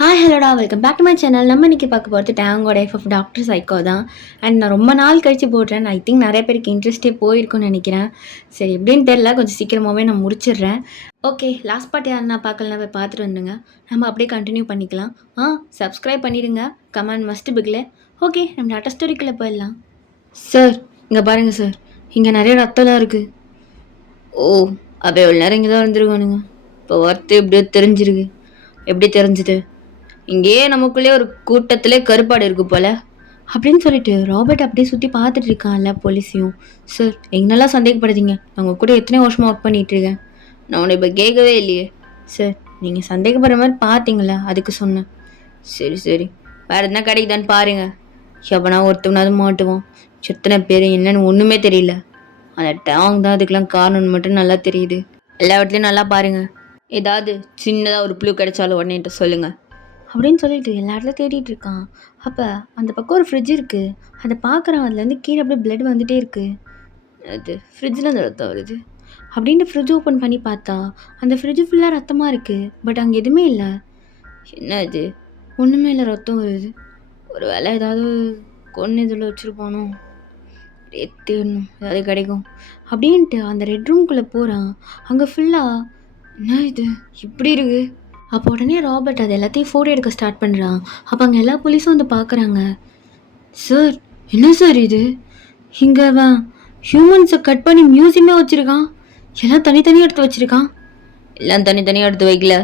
Hi ஹலோடா welcome back to my channel. நம்ம இன்னைக்கு பார்க்க போகிறது டேங்கோட லைஃப் ஆஃப் டாக்டர் சைக்கோ தான். அண்ட் நான் ரொம்ப நாள் கழித்து போடுறேன். ஐ திங்க் நிறைய பேருக்கு இன்ட்ரெஸ்டே போயிருக்குன்னு நினைக்கிறேன். சரி எப்படின்னு தெரில, கொஞ்சம் சீக்கிரமாகவே நான் முடிச்சிடுறேன். ஓகே, லாஸ்ட் பார்ட் யார் நான் பார்க்கலனா போய் பார்த்துட்டு வந்துடுங்க. நம்ம அப்படியே கண்டினியூ பண்ணிக்கலாம். சப்ஸ்கிரைப் பண்ணிடுங்க. Comment must Bigil. ஓகே, நம்ம டாட்டா ஸ்டோரிக்குள்ளே போயிடலாம். சார் இங்கே பாருங்கள் சார், இங்கே நிறைய ரத்தம்லாம் இருக்குது. ஓ, அப்போ எவ்வளோ நேரம் இங்கே தான் வந்துருவானுங்க. இப்போ வார்த்தை எப்படியோ தெரிஞ்சிருக்கு. எப்படி தெரிஞ்சுது? இங்கேயே நமக்குள்ளே ஒரு கூட்டத்திலே கருப்பாடு இருக்கு போல அப்படின்னு சொல்லிட்டு ராபர்ட் அப்படியே சுற்றி பார்த்துட்டு இருக்கான்ல போலீஸையும். சார் எங்கனெல்லாம் சந்தேகப்படுறீங்க, நான் உங்கள் கூட எத்தனை வருஷமாக ஒர்க் பண்ணிட்டு இருக்கேன். நான் உன்னை இப்போ கேட்கவே இல்லையே. சார் நீங்கள் சந்தேகப்படுற மாதிரி பார்த்தீங்களா, அதுக்கு சொன்னேன். சரி சரி, வேறு எதுனா கிடைக்குதான்னு பாருங்க. எவனா ஒருத்தவனாவது மாட்டுவான். எத்தனை பேர் என்னன்னு ஒன்றுமே தெரியல. அந்த டாங் தான் அதுக்கெலாம் காரணம்னு மட்டும் நல்லா தெரியுது. எல்லா இடத்துலையும் நல்லா பாருங்க. ஏதாவது சின்னதாக ஒரு ப்ளூ கிடைச்சாலும் உடனேட்ட சொல்லுங்கள் அப்படின்னு சொல்லிட்டு எல்லா இடத்துல தேடிட்டு இருக்கான். அப்போ அந்த பக்கம் ஒரு ஃப்ரிட்ஜ் இருக்குது. அதை பார்க்குறான். அதுலேருந்து கீழே அப்படியே பிளட் வந்துகிட்டே இருக்குது. அது ஃப்ரிட்ஜில் அந்த ரத்தம் வருது அப்படின்ட்டு ஃப்ரிட்ஜ் ஓப்பன் பண்ணி பார்த்தா அந்த ஃப்ரிட்ஜ் ஃபுல்லாக ரத்தமாக இருக்குது. பட் அங்கே எதுவுமே இல்லை. என்ன இது, ஒன்றுமே இல்லை, ரத்தம் வருது. ஒரு வேளை ஏதாவது கொன்று இதில் வச்சுருப்பானோ, தேடணும் ஏதாவது கிடைக்கும் அப்படின்ட்டு அந்த ரெட் ரூம்குள்ளே போகிறான். அங்கே ஃபுல்லாக என்ன இது இப்படி இருக்குது. அப்போ உடனே ராபர்ட் அது எல்லாத்தையும் ஃபோட்டோ எடுக்க ஸ்டார்ட் பண்ணுறான். அப்போ அங்கே எல்லா போலீஸும் வந்து பார்க்குறாங்க. சார் என்ன சார் இது, இங்கே அவன் ஹியூமன்ஸை கட் பண்ணி மியூசியமே வச்சுருக்கான். எல்லாம் தனித்தனியாக எடுத்து வச்சுருக்கான். எல்லாம் தனித்தனியாக எடுத்து வைக்கல,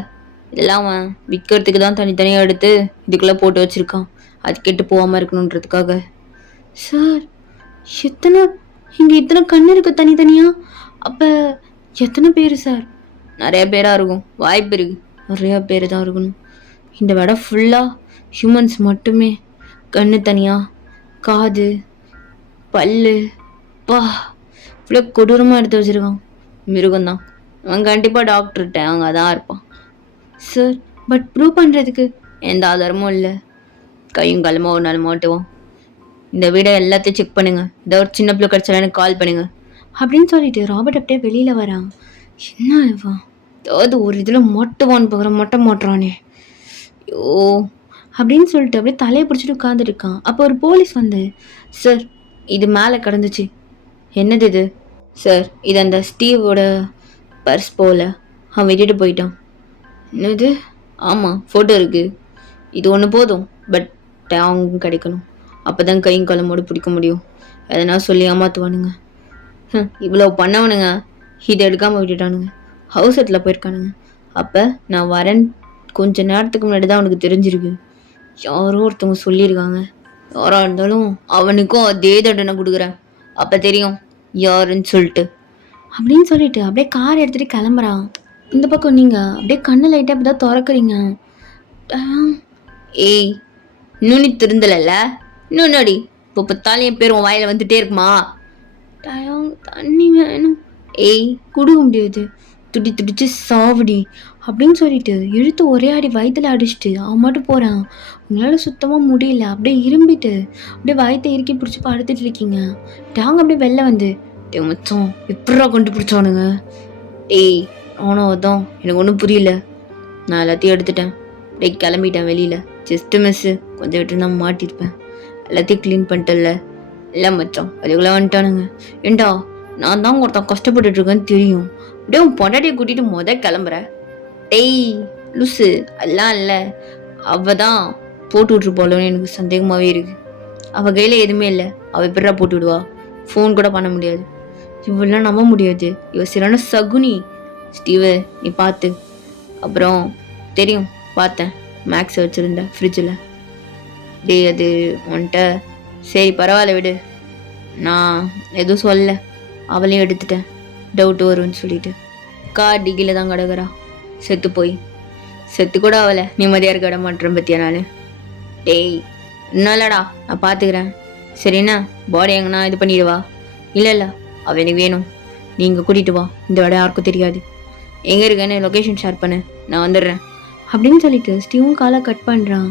இதெல்லாம் அவன் விற்கிறதுக்கு தான் தனித்தனியாக எடுத்து இதுக்குள்ளே போட்டு வச்சுருக்கான். அது கெட்டு போகாமல் இருக்கணுன்றதுக்காக. சார் எத்தனை, இங்கே இத்தனை கண் இருக்குது தனித்தனியாக. அப்போ எத்தனை பேர் சார்? நிறைய பேராக இருக்கும், வாய்ப்பு இருக்குது. நிறையா பேர் தான் இருக்கணும். இந்த இடம் ஃபுல்லாக ஹியூமன்ஸ் மட்டுமே. கண்ணு தனியாக, காது, பல்லு, பா இவ்வளோ கொடூரமாக எடுத்து வச்சுருக்கான். மிருகம்தான் அவன். கண்டிப்பாக டாக்டர்கிட்ட அவங்க தான் இருப்பான். சார் பட் ப்ரூவ் பண்ணுறதுக்கு எந்த ஆதாரமும் இல்லை. கையும் காலமாக ஒரு நாள் மாட்டுவான். இந்த வீடை எல்லாத்தையும் செக் பண்ணுங்கள். இந்த ஒரு சின்ன பிள்ளை கிடச்சாலும் எனக்கு கால் பண்ணுங்கள் அப்படின்னு சொல்லிட்டு ராபர்ட் அப்படியே வெளியில் வரான். என்ன இவன் ஏதாவது ஒரு இதில் மாட்டுவான்னு பார்க்குறான், மொட்டை மாட்டுறானே ஐயோ அப்படின்னு சொல்லிட்டு அப்படியே தலையை பிடிச்சிட்டு உட்காந்துருக்கான். அப்போ ஒரு போலீஸ் வந்து, சார் இது மேலே கிடந்துச்சு. என்னது இது? சார் இது அந்த ஸ்டீவோட பர்ஸ் போல, அவன் விட்டுட்டு போயிட்டான். என்னது? ஆமாம், ஃபோட்டோ இருக்குது. இது ஒன்று போதும், பட் அவங்க கிடைக்கணும். அப்போ தான் கையும் காலமோடு பிடிக்க முடியும். எதனா சொல்லி ஏமாற்றுவானுங்க. இவ்வளோ பண்ணவனுங்க இதை எடுக்காமல் விட்டுட்டானுங்க. House settle போயிருக்கானுங்க. அப்போ நான் வரேன் கொஞ்ச நேரத்துக்கு முன்னாடி தான் அவனுக்கு தெரிஞ்சிருக்கு. யாரோ ஒருத்தவங்க சொல்லியிருக்காங்க. யாராக இருந்தாலும் அவனுக்கும் அதே தண்டனை கொடுக்குறேன், அப்போ தெரியும் யாருன்னு சொல்லிட்டு அப்படின்னு சொல்லிட்டு அப்படியே கார் எடுத்துகிட்டு கிளம்புறான். இந்த பக்கம் நீங்கள் அப்படியே கண்ணு லைட்டாக அப்படி தான் திறக்கிறீங்க. ஏய் இன்னும் நீ திருந்தலைல்ல, இன்னும் நடி இப்போ பார்த்தாலும் என் பேர் உன் வாயில் வந்துட்டே இருக்குமா? தண்ணி வேணும். ஏய் கொடுக்க முடியாது, துடி துடிச்சு சாவடி அப்படின்னு சொல்லிட்டு இழுத்து ஒரே அடி வயிற்றுல அடிச்சுட்டு அவன் மட்டும் போகிறான். உங்களால் சுத்தமாக முடியல, அப்படியே இரும்பிட்டு அப்படியே வயிற்றை இறுக்கி பிடிச்சி படுத்துட்டு இருக்கீங்க. டாங்க அப்படியே வெளில வந்து, டே மச்சான் எப்படா கொண்டு பிடிச்சானுங்க? டேய் ஆனோ அதான் எனக்கு ஒன்றும் புரியல. நான் எல்லாத்தையும் எடுத்துட்டேன், அப்படியே கிளம்பிட்டேன் வெளியில். ஜஸ்ட்டு மிஸ்ஸு, கொஞ்சம் விட்டு நான் மாட்டிருப்பேன். எல்லாத்தையும் க்ளீன் பண்ணிட்டல. இல்லை மச்சான் அதுக்குள்ளே வந்துட்டானுங்க. ஏண்டா நான் தான் ஒருத்தன் கஷ்டப்பட்டுட்டு இருக்கேன்னு தெரியும், அப்படியே உன் பொண்டாட்டியை கூட்டிகிட்டு கிளம்புற? டேய் லூசு, எல்லாம் இல்லை, அவள் தான் போட்டு விட்ருப்போலன்னு எனக்கு சந்தேகமாகவே இருக்குது. அவள் கையில் எதுவுமே இல்லை, அவள் எப்படா போட்டு விடுவா? ஃபோன் கூட பண்ண முடியாது. இவெல்லாம் நம்ப முடியாது, இவள் சரியான சகுனி. ஸ்டீவு நீ பார்த்து. அப்புறம் தெரியும், பார்த்தேன் மேக்ஸை வச்சுருந்தேன் ஃப்ரிட்ஜில். டே அது வந்துட்ட. சரி பரவாயில்ல விடு, நான் எதுவும் சொல்ல. அவளையும் எடுத்துட்டேன், டவுட்டு வரும்னு சொல்லிட்டு. கார் டிகியில் தான் கிடக்குறா, செத்து போய். செத்து கூட அவளை நிம்மதியாக இருக்க விட மாட்டேன் பற்றியா நான். டேய் இன்னும் இல்லைடா, நான் பார்த்துக்கிறேன். சரிண்ணா பாடி எங்கன்னா இது பண்ணிடுவா. இல்லை இல்லை அவள் எனக்கு வேணும், நீங்கள் கூட்டிகிட்டு வா. இந்த இடம் யாருக்கும் தெரியாது. எங்கே இருக்கேன்னு லொக்கேஷன் ஷேர் பண்ணு, நான் வந்துடுறேன் அப்படின்னு சொல்லிட்டு ஸ்டீவும் காலை கட் பண்ணுறான்.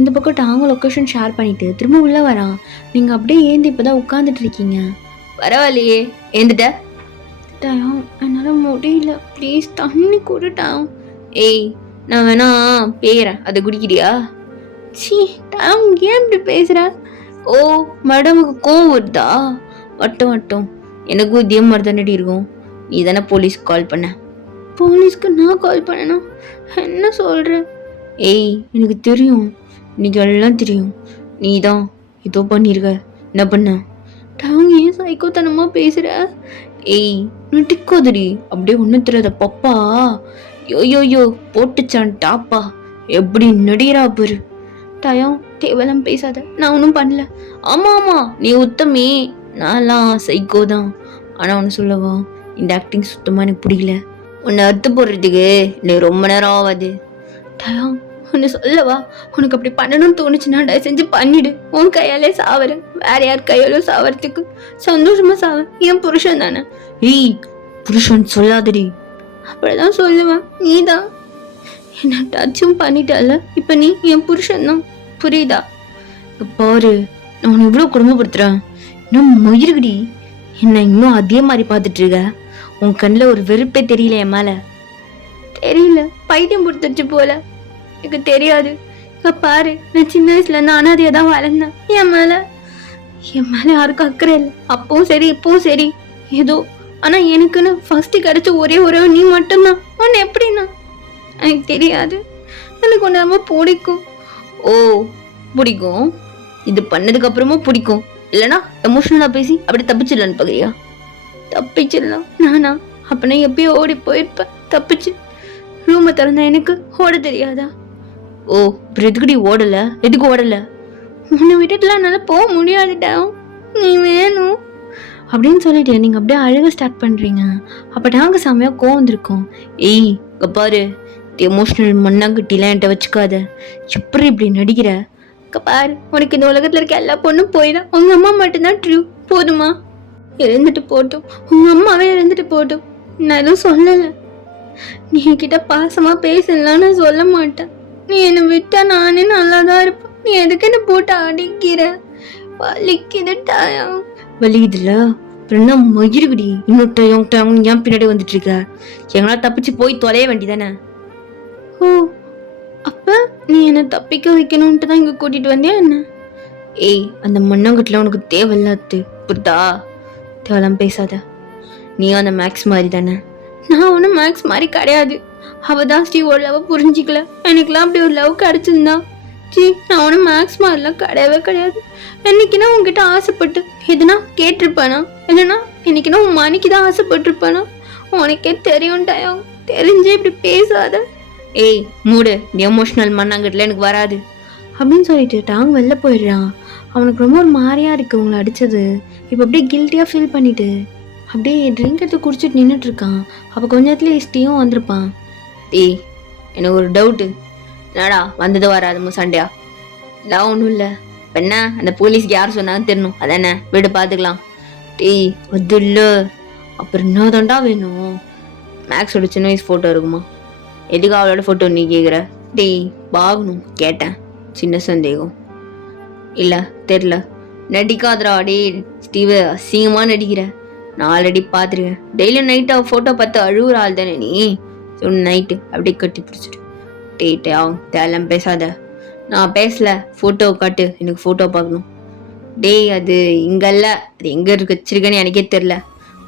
இந்த பக்கம் டாங்க லொக்கேஷன் ஷேர் பண்ணிவிட்டு திரும்ப உள்ளே வரான். நீங்கள் அப்படியே ஏந்தி இப்போ தான் உட்காந்துட்டு இருக்கீங்க. பரவாயில்லையே ஏந்துட்ட? என்னால் முடியல, ப்ளீஸ் தண்ணி கொடுட்டான். ஏய் நான் வேணா பேயறேன், அதை குடிக்கிறியா? சி, டேம் ஏன் இப்படி பேசுற? ஓ, மேடமுக்கு கோவம் வருதா? வட்டம் வட்டம், எனக்கும் இதே மாதிரி தானடி இருக்கும். நீ தானே போலீஸ்க்கு கால் பண்ண. போலீஸ்க்கு நான் கால் பண்ணனா? என்ன சொல்ற? ஏய், எனக்கு தெரியும், இன்னைக்கு எல்லாம் தெரியும். நீ தான் ஏதோ பண்ணிருக்க. என்ன பண்ண? டாங் ஏன் சைக்கோத்தனமா பேசுற? ஏய், நடிக்காதடி, அப்படியே ஒன்றும் தெரியாத பப்பா. யோயோயோ போட்டுச்சான் டாப்பா, எப்படி நடிகிறா பாரு. டயம் தேவலாம் பேசாத, நான் ஒன்றும் பண்ணல. ஆமா ஆமா, நீ உத்தமே, நான்லாம் சைக்கோ தான். ஆனால் ஒன்று சொல்லவா, இந்த ஆக்டிங் சுத்தமாக எனக்கு பிடிக்கல. உன்னை அறுத்து போடுறதுக்கு எனக்கு ரொம்ப நேரம் ஆகாது. டயம் ஒன்று சொல்லவா, உனக்கு அப்படி பண்ணணும்னு தோணுச்சுன்னா தயவு செஞ்சு பண்ணிடு. உன் கையாலே சாவறேன், வேற யார் கையாலோ சாவறதுக்கு சந்தோஷமா சாவ. என் புருஷன் தானே. ஏய், புருஷன் சொல்லாதடி. அப்படிதான் சொல்லுவேன். நீ தான் என்ன டச்சும் பண்ணிட்டால, இப்ப நீ என் புருஷன் தான், புரியுதா? பாரு, நான் உன்னை எவ்வளவு குடும்பப்படுத்துறேன். இன்னும் மயிருகுடி, என்ன இன்னும் அதே மாதிரி பாத்துட்டு இருக்க. உன் கண்ணில் ஒரு வெறுப்பே தெரியல என் மேல. தெரியல, பைத்தியம் பிடிச்சிருச்சு போல. எனக்கு தெரியாது. பாரு, நான் சின்ன வயசுல இருந்து அனாதையா தான் வளர்ந்தேன். என் மேல யாருக்கும் அக்கறை இல்லை. அப்பவும் சரி இப்பவும் சரி ஏதோ. ஆனா எனக்குன்னு ஃபர்ஸ்ட் கிடைச்ச ஒரே நீ மட்டும்தான். உன்னை எப்படின்னா எனக்கு தெரியாது. எனக்கு ஒன்று ரொம்ப பிடிக்கும். ஓ, பிடிக்கும். இது பண்ணதுக்கு அப்புறமும் பிடிக்கும். இல்லைனா எமோஷனலா பேசி அப்படி தப்பிச்சிடலான்னு பாக்குறியா? தப்பிச்சிடலாம் நானா? அப்பனா எப்பயோ ஓடி போயிருப்பேன் தப்பிச்சு. ரூமை திறந்தா எனக்கு ஓட தெரியாதா? ஓ, எதுக்குடி ஓடல? எதுக்கு ஓடல? உன்னை விட்டுட்டுலாம் என்னால போக முடியாதுடா, நீ வேணும் அப்படின்னு சொல்லிட்டு நீங்க அப்படியே அழுக ஸ்டார்ட் பண்றீங்க. அப்ப நாங்க செம்மையா கோவம் வந்திருக்கோம். ஏய், பாரு, எமோஷனல் மண்ணாங்கட்டிலாம் என்கிட்ட வச்சுக்காத. எப்படி இப்படி நடிக்கிற? பாரு, உனக்கு இந்த உலகத்துல இருக்க எல்லா பொண்ணும் போயிடும். உங்க அம்மா மட்டும்தான் ட்ரூ. போதுமா? இறந்துட்டு போட்டும், உங்க அம்மாவே இறந்துட்டு போட்டும். நான் எதுவும் சொல்லல. நீ என்கிட்ட பாசமா பேசலாம் நான் சொல்ல மாட்டேன். நீ என்னை விட்டா நானே நல்லாதான் இருப்பேன். நீ எதுக்கு என்ன போட்டு அடிக்கிற? வலிக்குதுட்டாயா? வலிக்குதுல? அப்புறம் மயிருகுடி. இன்னும் டயம் ஏன் பின்னாடி வந்துட்டு இருக்க? எங்களா தப்பிச்சு போய் தொலைய வேண்டிதானே? ஓ, அப்ப நீ என்ன தப்பிக்க வைக்கணும்ட்டு தான் இங்க கூட்டிட்டு வந்தியா என்ன? ஏய், அந்த மண்ணாங்கட்டுல உனக்கு தேவையில்லாது, புரிதா? தேவலாம் பேசாத. நீயும் அந்த மேக்ஸ் மாதிரி தானே. நான் ஒன்றும் மேக்ஸ் மாதிரி கிடையாது. அவ தான் ஸ்டீவோட லவ் புரிஞ்சிக்கல. எனக்குலாம் அப்படி ஒரு லவ் கிடைச்சிருந்தா ஜி, நான் ஒன்றும் மேக்ஸ் மாதிரிலாம் கிடையவே கிடையாது. என்னைக்குன்னா உங்ககிட்ட ஆசைப்பட்டு எதுனா கேட்டிருப்பானா? இல்லைன்னா என்னைக்குன்னா உன் மணிக்கு தான் ஆசைப்பட்டிருப்பானா? உனக்கே தெரியும் டயம். தெரிஞ்சே இப்படி பேசாத. ஏய், மூடு, நீ எமோஷனல் மண்ணாங்கட்டில் எனக்கு வராது அப்படின்னு சொல்லிட்டு டாங் வெளில போயிடுறான். அவனுக்கு ரொம்ப ஒரு மாதிரியா இருக்கு உங்களை அடிச்சது. இப்போ அப்படியே கில்ட்டியா ஃபீல் பண்ணிட்டு அப்படியே ட்ரிங்க் எடுத்து குடிச்சிட்டு நின்றுட்டு இருக்கான். அப்போ கொஞ்ச நேரத்துல ஸ்டீவும் வந்திருப்பான். ஏய், எனக்கு ஒரு டவுட்டு. என்னடா வந்தது வராதுமோ சண்டையா? நான் ஒன்றும் இல்லை. என்ன, அந்த போலீஸ்க்கு யார் சொன்னாலும் தெரியணும் அதானே? வீடு பார்த்துக்கலாம். டேய், அது இல்லை. அப்புறம் என்ன தாண்டா வேணும்? மேக்ஸோட சின்ன வயசு ஃபோட்டோ இருக்குமா? எதுக்கு அவளோட ஃபோட்டோ நீ கேட்குற? டேய், பார்க்கணும் கேட்டேன், சின்ன சந்தேகம். இல்லை தெரில. நடிக்காதரா டே ஸ்டீவ், அசிங்கமாக நடிக்கிற. நான் ஆல்ரெடி பார்த்துருக்கேன். டெய்லியும் நைட்டு அவள் ஃபோட்டோ பார்த்து அழுகுற ஆள் தானே நீ? நைட்டு அப்படியே கட்டி பிடிச்சிட்டு டேட்டே ஆகும். தேவலாம் பேசாத. நான் பேசல. ஃபோட்டோ காட்டு, எனக்கு ஃபோட்டோ பார்க்கணும். டேய், அது இங்கல்ல, அது எங்கே இருக்கு வச்சிருக்கேன்னு எனக்கே தெரில.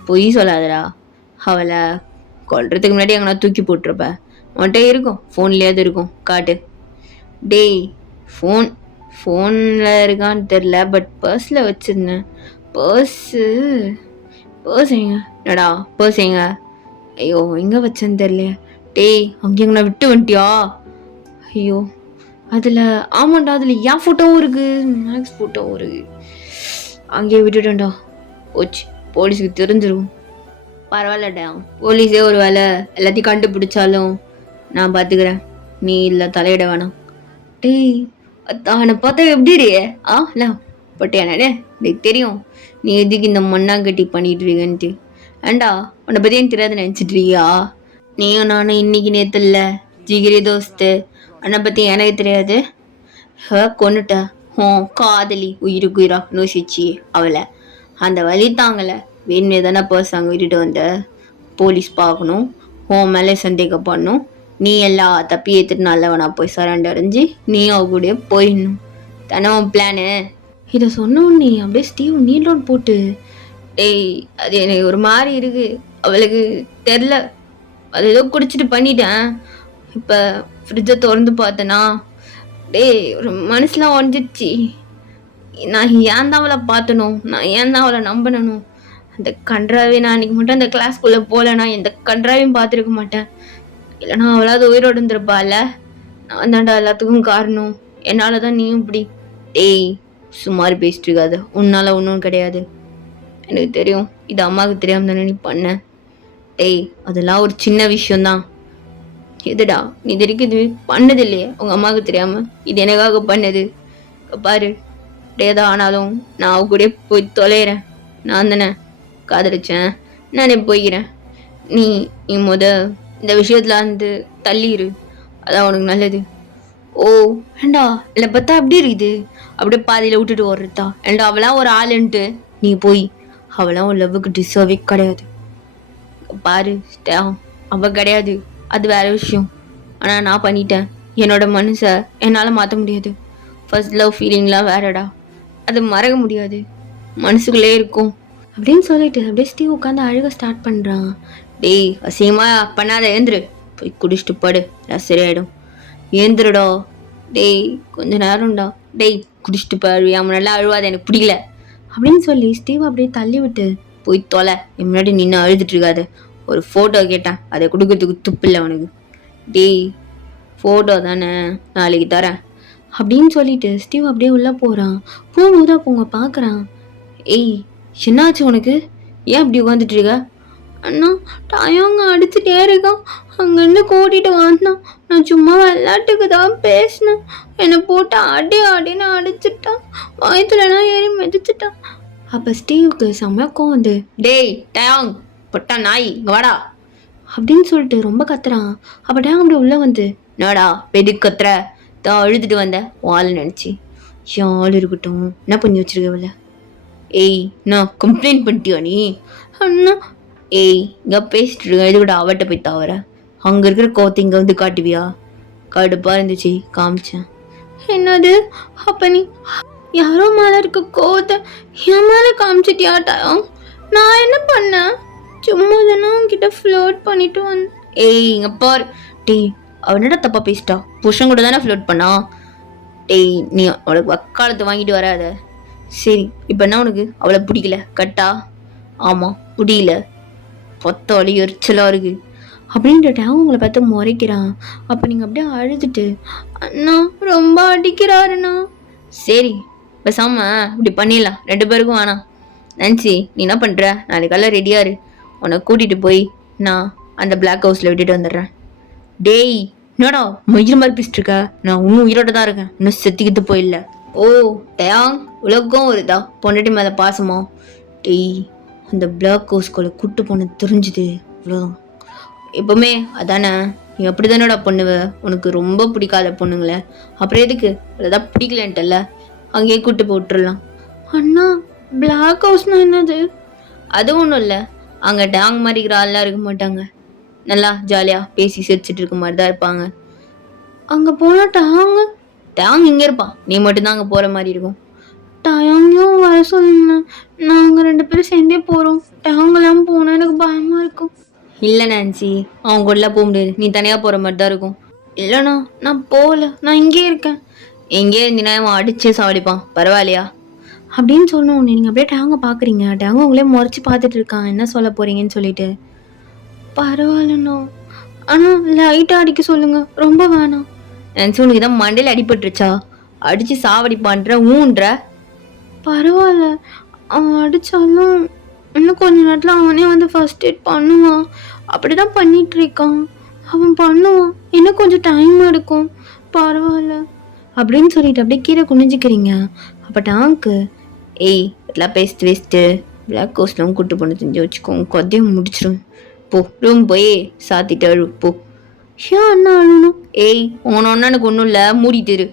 பொய் சொல்லாதடா. அவளை கொல்றதுக்கு முன்னாடி எங்கன்னா தூக்கி போட்டிருப்ப. உன்கிட்ட இருக்கும், ஃபோன்லேயாவது இருக்கும், காட்டு. டேய், ஃபோனில் இருக்கான்னு தெரில, பட் பர்ஸில் வச்சுருந்தேன். பர்ஸ் எங்க? என்னடா பர்ஸ் எங்க? ஐயோ, எங்கே வச்சேன்னு தெரியல. டேய், அங்கே எங்கண்ணா விட்டு வந்துட்டியா? ஐயோ, அதில் ஆமாண்டா, அதில் என் ஃபோட்டோவும் இருக்குது, மேக்ஸ் ஃபோட்டோவும் இருக்குது. அங்கேயே விட்டுட்டேன்டா. போச்சு, போலீஸுக்கு தெரிஞ்சிடும். பரவாயில்லடா, போலீஸே ஒரு வேலை எல்லாத்தையும் கண்டுபிடிச்சாலும் நான் பார்த்துக்கிறேன். நீ இல்லை தலையிட வேணாம். டேய், அவனை பார்த்தா எப்படி இருக்கு? இல்லை பட்டியானே, எனக்கு தெரியும் நீ எதுக்கு இந்த மண்ணாங்கட்டி பண்ணிட்டு இருக்கன்ட்டு. ஏண்டா, உன்னை பற்றி எனக்கு தெரியாது நினச்சிட்ருக்கியா? நீயும் நானும் இன்னைக்கு நேற்று இல்லை ஜிகிரி தோஸ்து. உன்னை பற்றி எனக்கு தெரியாது. கொண்டுட்ட காதலி உயிருக்கு உயிரா நோசிச்சு அவளை. அந்த வழி தாங்கலை. வேணுமே தானே பர்ஸ் அங்கே விட்டுட்டு வந்த. போலீஸ் பார்க்கணும், மேலே சந்தேகம் பண்ணும். நீ எல்லா தப்பி ஏற்றுட்டு நல்லவனா போய் சரண்டர் அடைஞ்சு நீ அவ கூடயே போயிடணும் தானே உன் பிளானு. இதை சொன்ன உடனே அப்படியே ஸ்டீவ் நீல் டவுன் போட்டு, டேய் அது எனக்கு ஒரு மாதிரி இருக்கு, அவளுக்கு தெரில, அது ஏதோ குடிச்சிட்டு பண்ணிட்டேன். இப்போ ஃப்ரிட்ஜை திறந்து பார்த்தேன்னா டேய் ஒரு மனசுலாம் உடஞ்சிடுச்சு. நான் ஏன் தான் அவளை பார்த்தணும், நான் ஏன் தான் அவளை நம்பணும். அந்த கன்றாவே நான் அன்றைக்கி மட்டும் அந்த கிளாஸ்க்குள்ளே போகலன்னா எந்த கன்றாவையும் பார்த்துருக்க மாட்டேன். இல்லைனா அவளாவது உயிரோடு இருந்திருப்பாள். நான் தாண்டா எல்லாத்துக்கும் காரணம், என்னால் தான் நீயும் இப்படி. டேய் சுமார் பேசிட்டு இருக்காது, உன்னால் ஒன்றும் கிடையாது, எனக்கு தெரியும், இது அம்மாவுக்கு தெரியாமல் தானே நீ பண்ண. டேய் அதெல்லாம் ஒரு சின்ன விஷயம்தான். எதுடா நீ இது வரைக்கும் இது பண்ணது இல்லையே உங்க அம்மாவுக்கு தெரியாம, இது எனக்காக பண்ணது. பாரு டேதான் ஆனாலும் நான் அவ கூட போய் தொலைகிறேன். நான் தானே காதலிச்சேன், நானே போய்கிறேன். நீ நீ இந்த விஷயத்துல வந்து தள்ளிடு, அதான் உனக்கு நல்லது. ஓ ஏண்டா இல்லை பார்த்தா அப்படி இருக்குது, அப்படியே பாதியில் விட்டுட்டு ஓடுறதா? ஏண்டா அவளாம் ஒரு ஆளுன்ட்டு நீ போய் அவளாம் ஒரு லவ்வுக்கு டிசர்வே கிடையாது. பாரு அவ கிடையாது, அது வேற விஷயம். ஆனால் நான் பண்ணிட்டேன், என்னோட மனசை என்னால் மாற்ற முடியாது. ஃபர்ஸ்ட் லவ் ஃபீலிங்லாம் வேறடா, அது மறக்க முடியாது, மனசுக்குள்ளே இருக்கும் அப்படின்னு சொல்லிட்டு அப்படியே ஸ்டீவ் உட்காந்து அழுக ஸ்டார்ட் பண்ணுறான். டேய் அசியமா பண்ணாத, ஏந்திரு, போய் குடிச்சிட்டு படு, சரியாயிடும், ஏந்திரடா. டேய் கொஞ்ச நேரம்டா, டேய் குடிச்சிட்டு பாரு, அவன் நல்லா அழுவாத, எனக்கு பிடிக்கல அப்படின்னு சொல்லி ஸ்டீவ் அப்படியே தள்ளி விட்டு, போய் தொலை, என் முன்னாடி நின்று அழுதுட்டு இருக்காது. ஒரு ஃபோட்டோ கேட்டேன், அதை கொடுக்கறதுக்கு துப்பு இல்லை அவனுக்கு. டேய் ஃபோட்டோ தானே, நாளைக்கு தரேன் அப்படின்னு சொல்லிட்டு ஸ்டீவ் அப்படியே உள்ளே போகிறான். போகும்போது அப்போ அவங்க பார்க்குறான். ஏய் என்னாச்சு உனக்கு, ஏன் அப்படி உட்காந்துட்டு இருக்க? அண்ணா டயங்க அடிச்சுட்டே இருக்கான், அங்கேருந்து கூட்டிகிட்டு வந்தான், நான் சும்மா விளையாட்டுக்கு தான் பேசினேன், என்னை போட்டு ஆடின்னு அடிச்சுட்டான், வயிற்றுலனா ஏறி மிதிச்சுட்டான். அப்போ ஸ்டீவுக்கு செம்மக்கம் வந்து, டேய் டயாங் பொட்டா நாய் இங்கே வாடா அப்படின்னு சொல்லிட்டு ரொம்ப கத்துறான். அப்போ டேங் அப்படி உள்ளே வந்து, நாடா பெது கத்துற, தான் அழுதுட்டு வந்த வாள் நினச்சி. ஆள் இருக்கட்டும், என்ன பண்ணி வச்சிருக்கவில்ல? ஏய் நான் கம்ப்ளைண்ட் பண்ணிட்டியா நீ? அண்ணா ஏய் இங்கே பேசிட்டு இருக்க, இது கூட அவட்ட போய் தவற, அங்கே இருக்கிற கோத்தை இங்கே வந்து காட்டுவியா? கடுப்பாக இருந்துச்சு, காமிச்சேன். என்னது அப்போ நீ யாரோ மேலே இருக்க கோத்தை என் மேலே காமிச்சிட்டியாட்டாயும்? நான் என்ன பண்ணேன்? சும்மா தானே உன்கிட்ட ஃப்ளோட் பண்ணிட்டு வந்தேன். ஏய் இங்கே பார், டேய் அவனோட தப்பா பேசிட்டா, புருஷன் கூட தானே ஃப்ளோட் பண்ணா. டேய் நீ அவளுக்கு வக்காலத்தை வாங்கிட்டு வராத. சரி இப்போ என்ன உனக்கு அவளை பிடிக்கல கட்டா? ஆமாம் பிடிக்கல, பொத்த வழி எரிச்சலாக இருக்கு அப்படின்ட்டு அவங்கள பார்த்து முறைக்கிறான். அப்போ நீங்கள் அப்படியே அழுதுட்டு, அண்ணா ரொம்ப அடிக்கிறாருண்ணா. சரி பேசாம இப்படி பண்ணிடலாம், 2 பேருக்கும் வேணாம். நன்சி நீ என்ன பண்ணுற, நாளைக்கெல்லாம் ரெடியாரு, உன்னை கூட்டிகிட்டு போய் நான் அந்த பிளாக் ஹவுஸில் விட்டுட்டு வந்துடுறேன். டேய் என்னடா மயிர் மாதிரி பேசிட்டு இருக்க, நான் இன்னும் உயிரோட தான் இருக்கேன், இன்னும் செத்திக்கிட்டு போயிடல. ஓ டயாங் உலகம் வருதா பொண்டாட்டி மேலே பாசமா? டேய் அந்த பிளாக் ஹவுஸ்குள்ளே கூட்டு போன தெரிஞ்சுது, அவ்வளோதான். எப்பவுமே அதானே, நீ அப்படி தானடா பண்ணுவ, உனக்கு ரொம்ப பிடிக்காத பொண்ணுங்களே, அப்புறம் எதுக்கு அதான் பிடிக்கலன்ட்டல, அங்கேயே கூட்டு போட்டுடலாம். அண்ணா பிளாக் ஹவுஸ்னா என்னது? அது ஒன்றும் இல்லை, அங்கே டேங் மாதிரி இருக்கிற ஆள்லாம் இருக்க மாட்டாங்க, நல்லா ஜாலியாக பேசி சிரிச்சிட்டு இருக்க மாதிரி தான் இருப்பாங்க. அங்கே போனால் டேங் இங்கே இருப்பான், நீ மட்டும்தான் அங்கே போகிற மாதிரி இருக்கும். டயாங்கும் வர சொல்லுங்க, நாங்கள் 2 பேரும் சேர்ந்தே போகிறோம், டயாங்கெல்லாம் போனால் எனக்கு பயமாக இருக்கும். இல்லை நான்சி அவங்க கூடலாம் போக முடியாது, நீ தனியாக போகிற மாதிரி தான் இருக்கும். இல்லைண்ணா நான் போகல, நான் இங்கே இருக்கேன். எங்கே இருந்தினா அவன் அடிச்சே சாவடிப்பான், பரவாயில்லையா அப்படின்னு சொல்லணும். நீங்கள் அப்படியே டேங்க பார்க்குறீங்க, டேங்க உங்களே முறைச்சி பார்த்துட்டு இருக்கான், என்ன சொல்ல போகிறீங்கன்னு சொல்லிட்டு. பரவாயில்லண்ணா, ஆனால் லைட்டாக அடிக்க சொல்லுங்க, ரொம்ப வேணாம். நினச்சி உனக்கு தான் மண்டையில் அடிபட்டுருச்சா, அடித்து சாவடிப்பான்ற ஊன்ற. பரவாயில்ல, அவன் அடித்தாலும் இன்னும் கொஞ்ச நேரத்தில் அவனே வந்து ஃபர்ஸ்ட் எய்ட் பண்ணுவான், அப்படி தான் பண்ணிட்டு இருக்கான், அவன் பண்ணுவான், இன்னும் கொஞ்சம் டைம் எடுக்கும், பரவாயில்ல அப்படின்னு சொல்லிட்டு அப்படியே கீழே குனிஞ்சிக்கிறீங்க. அப்போ டாங்க்கு, ஏய் இதெல்லாம் பேசிட்டு வேஸ்ட்டு, பிளாக் ஹவுஸ்லாம் கூட்டு போன செஞ்சு வச்சுக்கோங்க, கொத்தையும் முடிச்சிடும், போ ரூம் போய் சாத்திட்டு அழு போ. ஏன் அண்ணா அழணும்? ஏய் உன ஒன்றா எனக்கு ஒன்றும் இல்லை, மூடிட்டு இரு.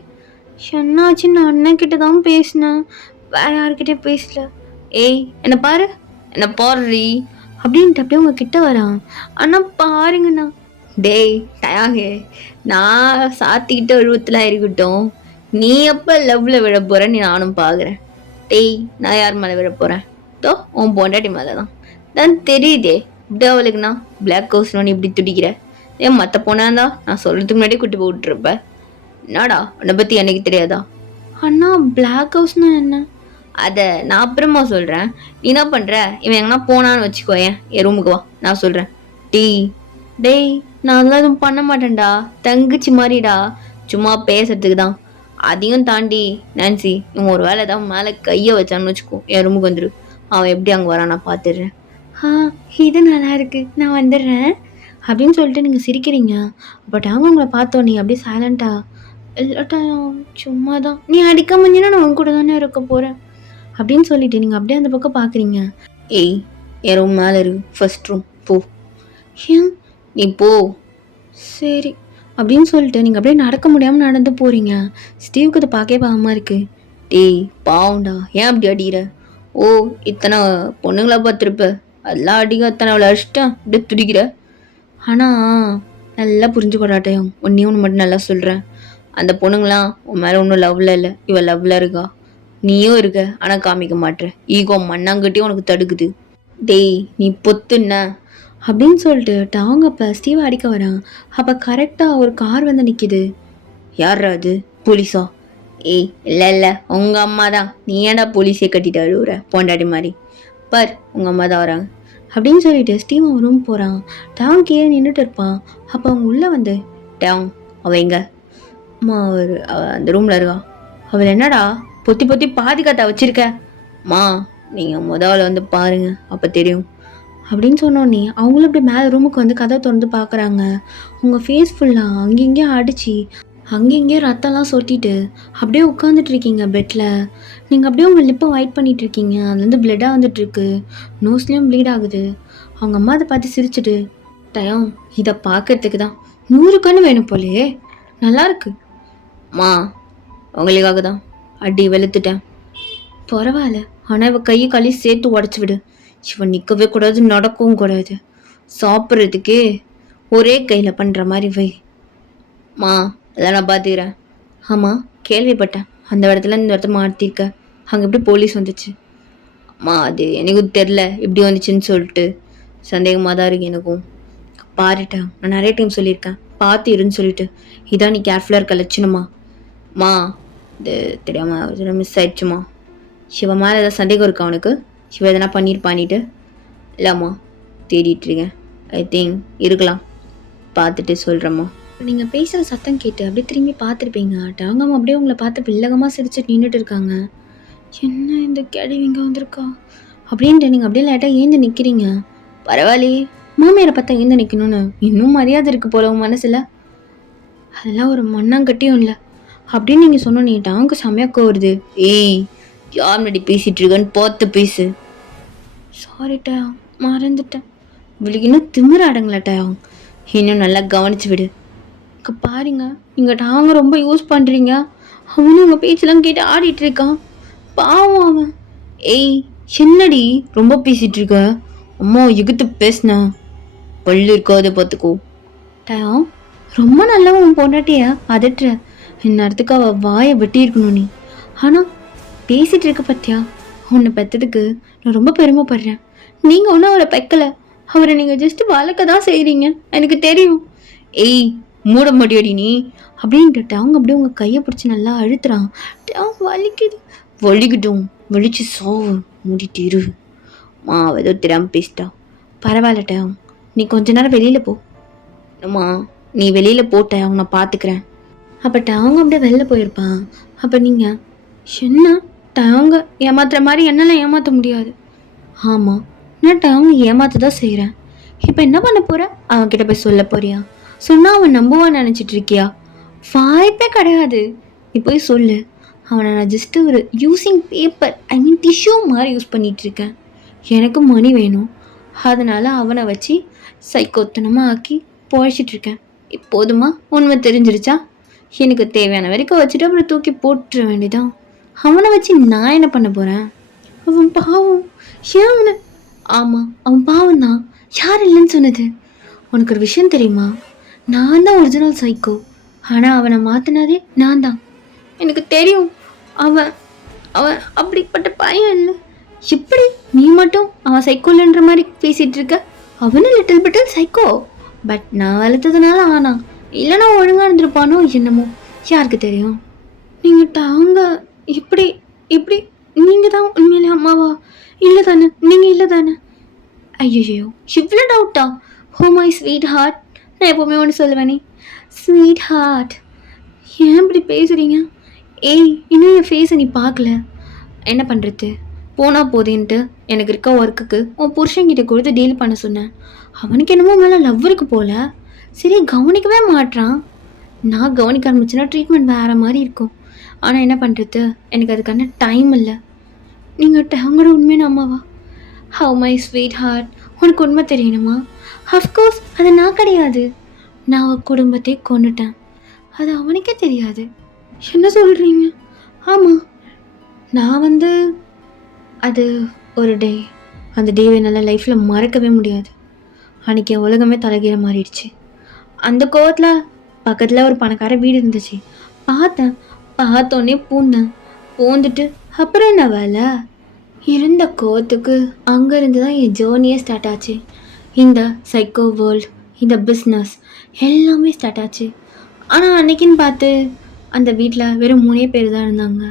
என்னாச்சு, நான் அண்ணன் கிட்ட தான் பேசினேன், வேற யார்கிட்டே பேசல. ஏய் என்ன பாரு, என்ன பாருடி அப்படின்ட்டு அப்படியே உங்க கிட்ட வரான். அண்ணா பாருங்கண்ணா, டேய் டயாங்கே, நான் சாத்திக்கிட்ட உருவத்தெலாம் இருக்கட்டும், நீ எப்போ லவ்வில் விழ போகிறேன்னு நானும் பார்க்குறேன். டேய் நான் யார் மேலே விழ போகிறேன்? தோ உன் பொண்டாட்டி மேலே தான் தெரியுதே. இப்படி அவளுக்குண்ணா பிளாக் ஹவுஸ்னு இப்படி துடிக்கிற. ஏன் மற்ற பொண்ணாந்தா நான் சொல்கிறதுக்கு முன்னாடி கூட்டி போய் விட்டுருப்பேன். என்னடா உன்னை பற்றி எனக்கு தெரியாதா? அண்ணா பிளாக் ஹவுஸ்னா என்ன? அதை நான் அப்புறமா சொல்கிறேன். நீ என்ன பண்ணுற? இவன் எங்கன்னா போனான்னு வச்சுக்கோயேன், என் ரூமுக்கு வா, நான் சொல்கிறேன். டேய் நான் அதெல்லாம் எதுவும் பண்ண மாட்டேன்டா, தங்கச்சி மாதிரிடா, சும்மா பேசுறதுக்கு தான். அதையும் தாண்டி நான்சி, இவன் ஒரு வேலை தான் மேலே கையை வச்சான்னு வச்சுக்கோ, என் ரூமுக்கு வந்துடு. அவன் எப்படி அங்கே வரான் நான் பார்த்துடுறேன். இது நல்லா இருக்கு, நான் வந்துடுறேன் அப்படின்னு சொல்லிட்டு நீங்கள் சிரிக்கிறீங்க. பட் அவங்க உங்களை பார்த்தோன்னே அப்படியே சைலண்டா, இல்லட்டா சும்மா தான், நீ அடிக்க முடிஞ்சுன்னா நான் உன் கூட தானே இருக்க போகிறேன் அப்படின்னு சொல்லிட்டு நீங்கள் அப்படியே அந்த பக்கம் பார்க்குறீங்க. ஏய் என் ரூம் மேலே இருக்கு, ஃபர்ஸ்ட் ரூம் போ. ஏன் நீ போ. சரி அப்படின்னு சொல்லிட்டு நீங்கள் அப்படியே நடக்க முடியாமல் நடந்து போகிறீங்க. ஸ்டீவுக்கு அதை பார்க்கவே பாவமாக இருக்கு. டேய் பாவண்டா, ஏன் அப்படி அடிக்கிற? ஓ இத்தனை பொண்ணுங்களா பார்த்துருப்ப, அதெல்லாம் அடிக்க அத்தனை அவ்வளோ அடிச்சிட்டேன் அப்படியே துடிக்கிற. ஆனால் நல்லா புரிஞ்சுக்கூடாட்டையும் ஒன்றே ஒன்று மட்டும் நல்லா சொல்கிறேன். அந்த பொண்ணுங்களாம் உன் மேலே ஒன்றும் லவ்வில் இல்லை, இவள் லவ்வில் இருக்கா. நீயும் இருக்க ஆனால் காமிக்க மாட்டேற. ஈகோ மண்ணாங்கட்டியும் உனக்கு தடுக்குது. டேய் நீ பொத்துன்ன அப்படின்னு சொல்லிட்டு அவங்க அப்போ ஸ்டீவை அடிக்க வரான். அப்போ கரெக்டாக ஒரு கார் வந்து நிற்கிது. யாரா அது? போலீஸா? ஏய் இல்லை உங்கள் அம்மா தான். நீ ஏன்டா போலீஸே கட்டிட்டு அழுவுற பொண்டாட்டி மாதிரி? பார் உங்கள் அம்மா தான் வராங்க அப்படின்னு சொல்லிட்டு ஸ்டீவ் அவன் ரூம் போகிறான். டவுன் கீழே நின்றுட்டு இருப்பான். அப்போ அவங்க உள்ளே வந்து, டவுன் அவள் எங்க? அம்மா ஒரு அந்த ரூமில் இருக்கா. அவள் என்னடா பொத்தி பொத்தி பாதுகாத்தா வச்சிருக்க? மா நீங்கள் முதல்ல வந்து பாருங்க அப்போ தெரியும் அப்படின்னு சொன்னோன்னே அவங்களும் அப்படி மேலே ரூமுக்கு வந்து கதை திறந்து பார்க்குறாங்க. உங்கள் ஃபேஸ் ஃபுல்லாக அங்கேயும் அடித்து அங்கேயும் ரத்தம்லாம் சொட்டிட்டு அப்படியே உட்காந்துட்டு இருக்கீங்க பெட்டில். நீங்கள் அப்படியே உங்கள் லிப்பை ஒயிட் பண்ணிட்டு இருக்கீங்க. அதுலேருந்து பிளட்டாக வந்துட்டுருக்கு, நோஸ்லேயும் ப்ளீட் ஆகுது. அவங்க அம்மா அதை பார்த்து சிரிச்சுட்டு, டயம் இதை பார்க்கறதுக்கு தான் 100 கன்று வேணும் போலே, நல்லாயிருக்கு மா, உங்களுக்காக தான் அடி வெளுத்துட்டேன். பரவாயில்ல, ஆனால் இவ கையை களி சேர்த்து உடச்சி விடு. இவன் நிற்கவே கூடாது, நடக்கவும் கூடாது. சாப்பிட்றதுக்கே ஒரே கையில் பண்ணுற மாதிரி வை. மா அதெல்லாம் நான் பார்த்துக்கிறேன். ஆமாம் கேள்விப்பட்டேன், அந்த இடத்துல இந்த இடத்த மாற்றிருக்க, அங்கே எப்படி போலீஸ் வந்துச்சு? அம்மா அது எனக்கும் தெரில எப்படி வந்துச்சுன்னு சொல்லிட்டு சந்தேகமாக தான் இருக்கு எனக்கும். பாருட்டேன், நான் நிறைய டைம் சொல்லியிருக்கேன் பார்த்து இருன்னு சொல்லிட்டு. இதான் நீ கேர்ஃபுல்லாக இருக்க லட்சணமா? மா இது தெரியாமல் மிஸ் ஆயிடுச்சுமா. சிவா மேலே ஏதாவது சந்தேகம் இருக்கா அவனுக்கு? சிவா எதனா பண்ணியிருப்பானிட்டு? இல்லைம்மா தேடிட்டுருக்கேன், ஐ திங்க் இருக்கலாம், பார்த்துட்டு சொல்கிறேம்மா. நீங்கள் பேசுகிற சத்தம் கேட்டு அப்படியே திரும்பி பார்த்துருப்பீங்க. டாங்கம்மா அப்படியே உங்களை பார்த்து வில்லகமாக சிரிச்சுட்டு நின்றுட்டு இருக்காங்க. என்ன இந்த கேள்வி இங்கே வந்திருக்கா அப்படின்ட்டு நீங்கள் அப்படியே லேட்டாக ஏந்து நிற்கிறீங்க. பரவாயில்லையே, மாமியாரை பார்த்தா ஏந்து நிற்கணும்னு இன்னும் மரியாதை இருக்குது போல உன் மனசில். அதெல்லாம் ஒரு மண்ணாங்கட்டியும் இல்லை அப்படின்னு நீங்கள் சொன்னோன்னே டாங்க செம்மையாக கோருது. ஏய் யார் முன்னாடி பேசிகிட்டு இருக்கன்னு பார்த்து பேசு. சாரிட்டா மறந்துட்டேன். இவளுக்கு இன்னும் திமிர அடங்கலட்டா, இன்னும் நல்லா கவனிச்சு விடு. இங்கே பாருங்க, நீங்கள் டாங்க ரொம்ப யூஸ் பண்ணுறீங்க. அவனும் உங்கள் பேச்செல்லாம் கேட்டு ஆடிட்டு இருக்கான், பாவம் அவன். ஏய் என்னடி ரொம்ப பேசிகிட்டு இருக்க? அம்மா எகுத்து பேசுன பள்ளு இருக்காது பார்த்துக்கோ. டயம் ரொம்ப நல்லா உன் பொண்டாட்டிய அதட்டுற. இந்நேரத்துக்கு அவள் வாயை வெட்டி இருக்கணும் நீ. ஆனால் பேசிகிட்டு இருக்க பத்தியா, உன்னை பெற்றதுக்கு நான் ரொம்ப பெருமைப்படுறேன். நீங்கள் ஒன்றும் அவரை பெக்கலை, அவரை நீங்கள் ஜஸ்ட்டு வளர்க்க தான் செய்கிறீங்க, எனக்கு தெரியும். ஏய் மூட முடியாடி நீ அப்படின்ட்டு அவங்க அப்படியே உங்கள் கையை பிடிச்சி நல்லா அழுத்துறான். வலிக்குது. வலிக்கிட்டும், வலிச்சு சோவு, மூடிட்டு இரு. மா ஏதோ தெரியாமல் பேசிட்டா. பரவாயில்லட்டா, நீ கொஞ்ச நேரம் வெளியில் போ. அம்மா நீ வெளியில் போட்ட அவங்க நான் பார்த்துக்கிறேன். அப்போ அவங்க அப்படியே வெளில போயிருப்பான். அப்போ நீங்கள் என்ன அவங்க ஏமாத்துற மாதிரி என்னெல்லாம் ஏமாற்ற முடியாது. ஆமாம் நான் அவங்க ஏமாற்ற தான் செய்கிறேன். இப்போ என்ன பண்ண போகிற? அவன்கிட்ட போய் சொல்ல போறியா? சொன்னால் அவன் நம்புவான்னு நினச்சிட்டு இருக்கியா? வாய்ப்பே கிடையாது. நீ போய் சொல்லு. அவனை நான் ஜஸ்ட்டு ஒரு யூஸிங் பேப்பர், ஐ மீன் டிஷ்யூ மாதிரி யூஸ் பண்ணிகிட்ருக்கேன். எனக்கு மணி வேணும், அதனால் அவனை வச்சு சைக்கோத்தனமாக ஆக்கி பொழைச்சிட்ருக்கேன். இப்போதுமா உண்மை தெரிஞ்சிருச்சா? எனக்கு தேவையான வரைக்கும் வச்சுட்டு அப்புறம் தூக்கி போட்டுற வேண்டியதான். அவனை வச்சு நான் என்ன பண்ண போகிறேன்? அவன் பாவம். ஏன் ஆமாம் அவன் பாவம் தான், யார் இல்லைன்னு சொன்னது? உனக்கு ஒரு விஷயம் தெரியுமா? நான் தான் ஒரிஜினல் சைக்கோ. ஆனால் அவனை மாற்றினதே நான் தான். எனக்கு தெரியும் அவன் அவன் அப்படிப்பட்ட பையன் இல்லை. எப்படி நீ மட்டும் அவன் சைக்கோலன்ற மாதிரி பேசிகிட்டு இருக்க? அவனும் லிட்டில் பிட்டில் சைக்கோ. பட் நான் வளர்த்ததுனால ஆனா, இல்லைன்னா ஒழுங்காக இருந்திருப்பானோ என்னமோ, யாருக்கு தெரியும். நீங்கள் தாங்க இப்படி இப்படி நீங்கள் தான் உண்மையிலே அம்மாவா? இல்லை தானே, நீங்கள் இல்லை தானே? ஐயோ, இவ்வளோ டவுட்டா? ஹோ மை ஸ்வீட் ஹார்ட். நான் எப்போவுமே ஒன்று சொல்லுவேனே, ஸ்வீட் ஹார்ட். ஏன் இப்படி பேசுகிறீங்க? ஏய், இன்னும் என் ஃபேஸை நீ பார்க்கல. என்ன பண்ணுறது, போனால் போதேன்ட்டு எனக்கு இருக்க ஒர்க்குக்கு உன் புருஷன்கிட்ட கொடுத்து டீல் பண்ண சொன்னேன். அவனுக்கு என்னமோ மேலே லவ் இருக்கு போல. சரி, கவனிக்கவே மாட்றான். நான் கவனிக்க ஆரம்பிச்சேன்னா ட்ரீட்மெண்ட் வேறு மாதிரி இருக்கும். ஆனால் என்ன பண்ணுறது, எனக்கு அதுக்கான டைம் இல்லை. நீங்கள் அவங்களோட உண்மையான அம்மாவா? How my sweetheart. உனக்கு உண்மை தெரியணுமா? அஃப்கோர்ஸ் அது நான் கிடையாது. நான் அவன் குடும்பத்தை கொண்டுட்டேன். அது அவனுக்கே தெரியாது. என்ன சொல்கிறீங்க? ஆமாம், நான் அது ஒரு டே. அந்த டேவை என்னால் லைஃப்பில் மறக்கவே முடியாது. அன்றைக்கி என் உலகமே தலைகீழ மாறிடுச்சு. அந்த கோவத்தில் பக்கத்தில் ஒரு பணக்கார வீடு இருந்துச்சு. பார்த்தோன்னே பூந்துட்டு அப்புறம் என்ன வேலை? இருந்த கோவத்துக்கு அங்கேருந்து தான் என் ஜேர்னியே ஸ்டார்ட் ஆச்சு. இந்த சைக்கோ வேர்ல்ட், இந்த பிஸ்னஸ் எல்லாமே ஸ்டார்ட் ஆச்சு. ஆனால் அன்னைக்குன்னு பார்த்து அந்த வீட்டில் வெறும் 3 பேர் தான் இருந்தாங்க.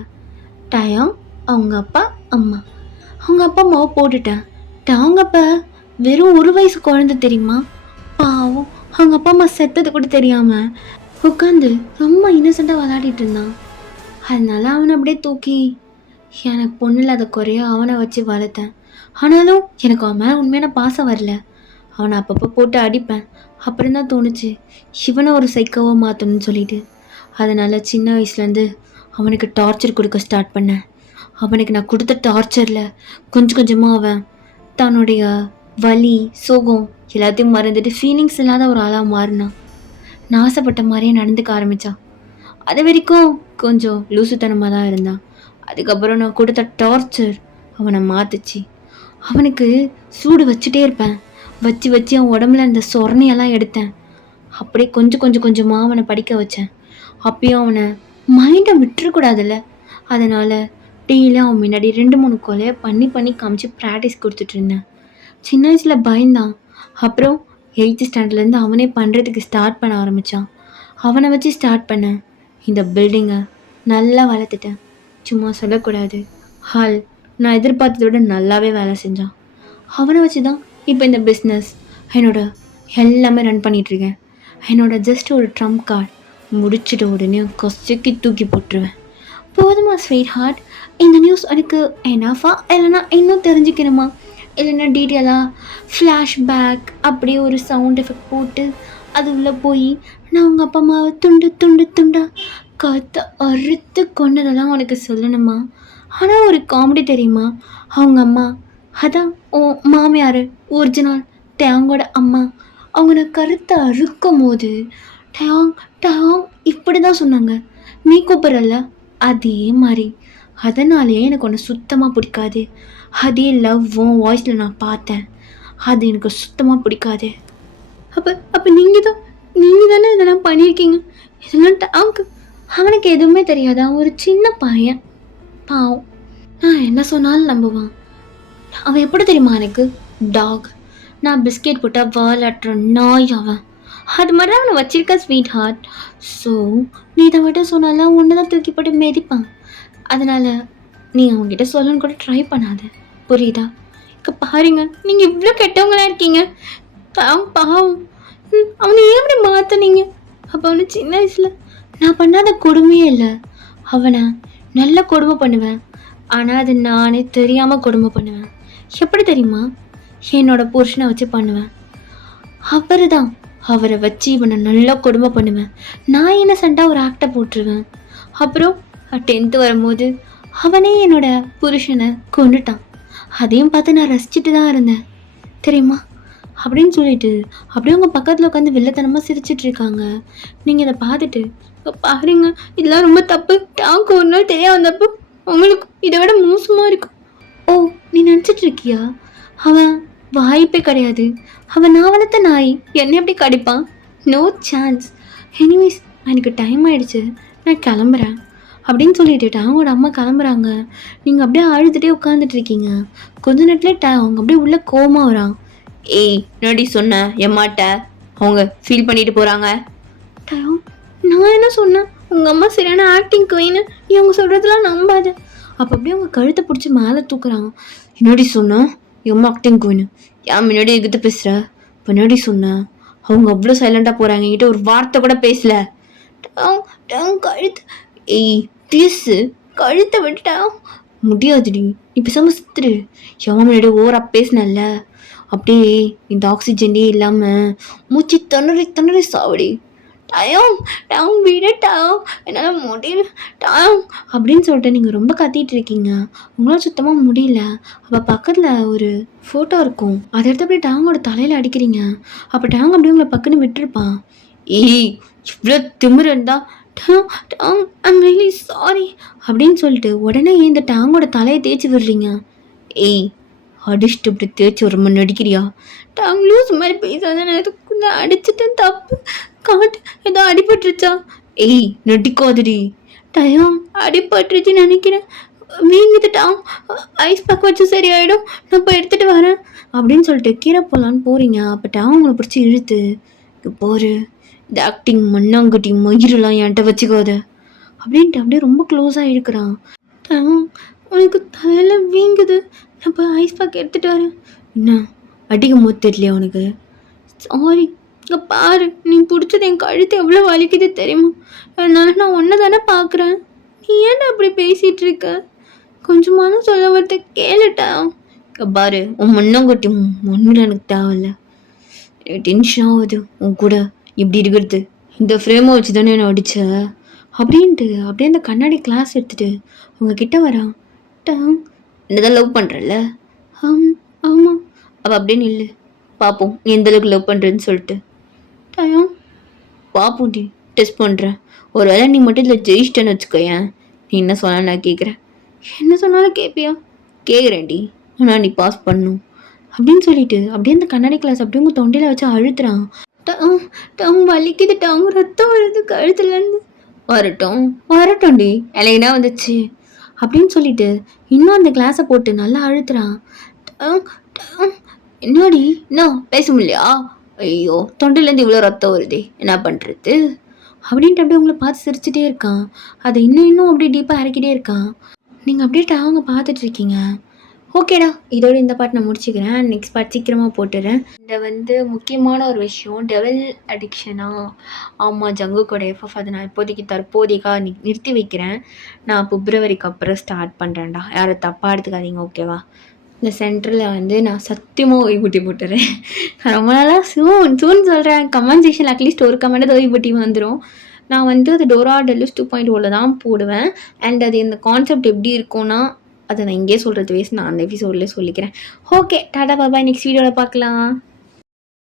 டயம், அவங்க அப்பா அம்மா. அவங்க அப்பா அம்மாவை போட்டுட்டேன். அவங்க அப்பா வெறும் 1 வயசு குழந்தை தெரியுமா? பாவம், அவங்க அப்பா அம்மா செத்தது கூட தெரியாமல் உட்காந்து ரொம்ப இன்னசென்ட்டாக விளையாடிட்டு இருந்தான். அதனால அவனை அப்படியே தூக்கி எனக்கு பொண்ணு இல்லாத குறைய அவனை வச்சு வளர்த்தேன். ஆனாலும் எனக்கு அவன் மேலே உண்மையான பாசம் வரல. அவனை அப்பப்போ போட்டு அடிப்பேன். அப்புறம் தான் தோணுச்சு இவனை ஒரு சைக்கோவாக மாற்றணும்னு சொல்லிட்டு. அதனால் சின்ன வயசுலேருந்து அவனுக்கு டார்ச்சர் கொடுக்க ஸ்டார்ட் பண்ணேன். அவனுக்கு நான் கொடுத்த டார்ச்சரில் கொஞ்சம் கொஞ்சமாக அவன் தன்னுடைய வலி சோகம் எல்லாத்தையும் மறந்துட்டு ஃபீலிங்ஸ் இல்லாத ஒரு ஆளாக மாறினான். நான் ஆசைப்பட்ட மாதிரியே நடந்துக்க ஆரம்பித்தான். அது வரைக்கும் கொஞ்சம் லூசுத்தனமாக தான் இருந்தான். அதுக்கப்புறம் நான் கொடுத்த டார்ச்சர் அவனை மாற்றுச்சு. அவனுக்கு சூடு வச்சுட்டே இருப்பேன். வச்சு அவன் உடம்புல இருந்த சொரணையெல்லாம் எடுத்தேன். அப்படியே கொஞ்சமாக அவனை படிக்க வச்சேன். அப்பயும் அவனை மைண்டை விட்டுறக்கூடாதுல்ல. அதனால் டெய்லியும் அவன் முன்னாடி 2-3 கொலையை பண்ணி காமிச்சு ப்ராக்டிஸ் கொடுத்துட்டு இருந்தேன். சின்ன வயசில் பயந்தான். அப்புறம் 8th ஸ்டாண்டர்ட்லேருந்து அவனே பண்ணுறதுக்கு ஸ்டார்ட் பண்ண ஆரம்பித்தான். அவனை வச்சு ஸ்டார்ட் பண்ணேன். இந்த பில்டிங்கை நல்லா வளர்த்துட்டேன். சும்மா சொல்லக்கூடாது, ஹால் நான் எதிர்பார்த்ததை விட நல்லாவே வேலை செஞ்சான். அவனை வச்சு தான் இப்போ இந்த பிஸ்னஸ் என்னோட எல்லாமே ரன் பண்ணிகிட்ருக்கேன். என்னோட ஜஸ்ட் ஒரு ட்ரம்ப் கார்டு முடிச்சிட்ட உடனே கொஸ்டிக்கு தூக்கி போட்டுருவேன். போதுமா ஸ்வீட் ஹார்ட்? இந்த நியூஸ் எனக்கு எனாஃபா, இல்லைனா இன்னும் தெரிஞ்சுக்கணுமா? இல்லைன்னா டீட்டெயிலாக ஃப்ளாஷ்பேக் அப்படியே ஒரு சவுண்ட் எஃபெக்ட் போட்டு அது உள்ளே போய் நான் உங்கள் அப்பா அம்மாவை துண்டா கத்த அறுத்து கொண்டதெல்லாம் உனக்கு சொல்லணுமா? ஆனால் ஒரு காமெடி தெரியுமா? அவங்க அம்மா, அதான் ஓ மாமியார், ஒரிஜினல் டேங்கோட அம்மா, அவங்க நான் கருத்தை அறுக்கும் போது டேங் இப்படி தான் சொன்னாங்க. நீ கூப்பிட்றல்ல அதே மாதிரி. அதனாலேயே எனக்கு ஒன்று சுத்தமாக பிடிக்காது. அதே லவ்வும் வாய்ஸில் நான் பார்த்தேன். அது எனக்கு சுத்தமாக பிடிக்காது. அப்போ நீங்கள் தானே இதெல்லாம் பண்ணியிருக்கீங்க. இதெல்லாம் டேங்க். அவனுக்கு எதுவுமே தெரியாதா? ஒரு சின்ன பையன், பாவம். நான் என்ன சொன்னாலும் நம்புவான். அவன் எப்படி தெரியுமா எனக்கு? டாக். நான் பிஸ்கெட் போட்டால் வாலாட்டுற நாய் அவன். அது மாதிரி அவனை வச்சிருக்க ஸ்வீட் ஹார்ட். ஸோ நீ இதை மட்டும் சொன்னாலும் ஒன்று தான் தூக்கி போட்டு மிதிப்பான். அதனால் நீ அவங்ககிட்ட சொல்லணும்னு கூட ட்ரை பண்ணாத, புரியுதா? இப்போ பாருங்க, நீங்கள் இவ்வளோ கெட்டவங்களா இருக்கீங்க. பாவம், அவனை எப்படி மாற்றினீங்க? அப்போ அவனை சின்ன வயசில் நான் பண்ணாத கொடுமையே இல்லை. அவனை நல்லா கொடுமை பண்ணுவேன். ஆனால் அது நானே தெரியாமல் கொடுமை பண்ணுவேன். எப்படி தெரியுமா? என்னோட புருஷனை வச்சு பண்ணுவேன். அவரை வச்சு இவனை நல்லா கொடுமை பண்ணுவேன். நான் இன்னசென்ட்டாக ஒரு ஆக்டை போட்டுருவேன். அப்புறம் 10th வரும்போது அவனே என்னோட புருஷனை கொண்டுட்டான். அதையும் பார்த்து நான் ரசிச்சுட்டு தான் இருந்தேன் தெரியுமா? அப்படின்னு சொல்லிட்டு அப்படியே அவங்க பக்கத்தில் உட்காந்து வில்லத்தனமாக சிரிச்சிட்டு இருக்காங்க. நீங்கள் இதை பார்த்துட்டு பாருங்க, இதெல்லாம் ரொம்ப தப்பு. டாங்கு ஒரு நாள் தெரிய வந்தப்போ உங்களுக்கு இதை விட மோசமாக இருக்கும். ஓ, நீ நினச்சிட்டு இருக்கியா? அவன் வாய்ப்பே கிடையாது. அவன் நான் வளர்த்த நாய் என்னை எப்படி கடிப்பான்? No chance. எனிவேஸ் எனக்கு டைம் ஆயிடுச்சு, நான் கிளம்புறேன் அப்படின்னு சொல்லிட்டு அவங்களோட அம்மா கிளம்புறாங்க. நீங்கள் அப்படியே அழுதுகிட்டே உட்காந்துட்டு இருக்கீங்க. கொஞ்ச நேரத்துல அவங்க அப்படியே உள்ள கோவமாக வரான். ஏய் என்னடி சொன்ன எம்மாட்ட, அவங்க ஃபீல் பண்ணிட்டு போகிறாங்க. டயம் நான் என்ன சொன்னேன், உங்கள் அம்மா சரியான ஆக்டிங் குவீனு, இவங்க சொல்கிறதுலாம் நம்பாது. அப்போ அப்படியே அவங்க கழுத்தை பிடிச்சி மேலே தூக்குறாங்க. என்னடி சொன்னேன் எம்மா ஆக்டிங் குவீனு, ஏன் முன்னாடி எகிட்ட பேசுகிற, பின்னாடி சொன்னேன். அவங்க அவ்வளோ சைலண்டாக போகிறாங்க, என்கிட்ட ஒரு வார்த்தை கூட பேசல. கழுத்து, ஏய் பேசு, கழுத்தை விட்டுட்டா முடியாதுடி, நீ பேசாமல் சுத்துரு. எவன் முன்னாடி ஓவராக பேசினல்ல, அப்படியே இந்த ஆக்சிஜன்டே இல்லாமல் மூச்சு திணறி சாவடி. டயம் விடட்டாம், என்னால் முடியல டயம் அப்படின்னு சொல்லிட்டு நீங்கள் ரொம்ப கத்திட்டு இருக்கீங்க. உங்களால் சுத்தமாக முடியல. அப்போ பக்கத்தில் ஒரு ஃபோட்டோ இருக்கும், அதை எடுத்து அப்படியே டேங்கோட தலையில் அடிக்கிறீங்க. அப்போ டேங் அப்படியே உங்களை பக்குன்னு விட்டுருப்பான். ஏய் இவ்வளோ திமிரு இருந்தா ஐம் ரியலி சாரி அப்படின்னு சொல்லிட்டு உடனே இந்த டேங்கோட தலையை தேய்ச்சி விடுறீங்க. ஏய் அடிச்சுட்டு இப்படி தேய்ச்சி ஒரு மணி நடிக்கிறியா, டேங் லூஸ் மாதிரி பேசாத, நான் எதுக்கு அடிச்சுட்டேன், தப்பு காட்டு, ஏதோ அடிபட்டுருச்சா. ஏய் நடிக்காதடி. டயம் அடிபட்டுருச்சு நினைக்கிறேன், வீங்கிட்டுட்டான், ஐஸ் பேக் வச்சு சரியாயிடும், நான் போய் எடுத்துகிட்டு வரேன் அப்படின்னு சொல்லிட்டு கீரை போகலான்னு போகிறீங்க. அப்போ டேங் உங்களை பிடிச்சி இழுத்து, போரு இந்த ஆக்டிங் மண்ணாங்குட்டி மயிரெலாம் என்கிட்ட வச்சுக்காத அப்படின்ட்டு அப்படியே ரொம்ப க்ளோஸாக இழுக்கிறான். உனக்கு தலையில் வீங்குது, நான் இப்போ ஐஸ் பேக் எடுத்துகிட்டு வரேன். என்ன அடிக்கும் போது தெரியலையா உனக்கு, சாரி. இங்கே பாரு, நீ பிடிச்சது என் கழுத்து எவ்வளோ வலிக்குது தெரியுமா, அதனால நான் ஒன்றை தானே பார்க்குறேன், நீ ஏன்டா அப்படி பேசிகிட்டு இருக்க, கொஞ்சமான சொல்ல வரத கேளுட்டா. இங்கே பாரு, உன் மண்ணாங்குட்டி மண்ணில் எனக்கு தேவையில்ல, எனக்கு டென்ஷன் ஆகுது உன் கூட இப்படி இருக்கிறது, இந்த ஃப்ரேமை வச்சு தானே என்ன அடித்த அப்படின்ட்டு அப்படியே அந்த கண்ணாடி கிளாஸ் எடுத்துகிட்டு உங்ககிட்ட வரான். என்னதான் லவ் பண்ணுறல்ல, ஆமாம். அவள் அப்படியே நில்லு பார்ப்போம் நீ எந்தளவுக்கு லவ் பண்ணுறேன்னு சொல்லிட்டு. டயம் பார்ப்போம் டி, டெஸ்ட் பண்ணுறேன். ஒரு வேளை நீ மட்டும் இதில் ஜெயிச்சிட்டேன்னு வச்சுக்கோயேன், நீ என்ன சொன்னாலும் நான் கேட்குறேன். என்ன சொன்னாலும் கேட்பியா, கேட்குறேன்டி, ஆனால் நீ பாஸ் பண்ணும் அப்படின்னு சொல்லிட்டு அப்படியே அந்த கண்ணாடி கிளாஸ் அப்படியே உங்கள் தொண்டையில் வச்சு அழுத்துறான். வலிக்குது, ரத்தம் வருது கழுத்துலேருந்து. வரட்டும்டி, இலையினா வந்துச்சு அப்படின்னு சொல்லிட்டு இன்னும் அந்த கிளாஸை போட்டு நல்லா அழுத்துறான். என்னடி என்ன பேச முடியலையா, ஐயோ தொண்டையிலேருந்து இவ்வளோ ரத்தம் வருதே, என்ன பண்ணுறது அப்படின்ட்டு அப்படியே உங்களை பார்த்து சிரிச்சுட்டே இருக்கான். அதை இன்னும் அப்படியே டீப்பாக இறக்கிட்டே இருக்கான். நீங்கள் அப்படியே அவங்க பார்த்துட்டு இருக்கீங்க. ஓகேடா, இதோட இந்த பாட்டு நான் முடிச்சுக்கிறேன். நெக்ஸ்ட் பார்ட் சீக்கிரமாக போட்டுறேன். இந்த முக்கியமான ஒரு விஷயம், டெவல் அடிக்ஷனா, ஆமாம் ஜங்குக்கோட எஃப்எஃப், அதை நான் தற்போதைக்காக நிறுத்தி வைக்கிறேன். நான் பிப்ரவரிக்கு அப்புறம் ஸ்டார்ட் பண்ணுறேன்டா, யாரும் தப்பாக எடுத்துக்காதீங்க ஓகேவா. இந்த சென்டரில் நான் சத்தியமாக ஓய்வுட்டி போட்டுறேன். நான் ரொம்ப நாளாக சூன் சொல்கிறேன். கமெண்ட் செக்ஷன் அட்லீஸ்ட் ஒரு கமெண்ட் ஓய்வுட்டி வந்துடும். நான் அது டோரா டெலுஸ் 2.0 தான் போடுவேன். அண்ட் அது இந்த கான்செப்ட் எப்படி இருக்கும்னா, அதை நான் இங்கே சொல்கிறது வேஸ்ட், நான் அந்த எபிசோடில் சொல்லிக்கிறேன். ஓகே டாடா பாய், நெக்ஸ்ட் வீடியோவில் பார்க்கலாம்.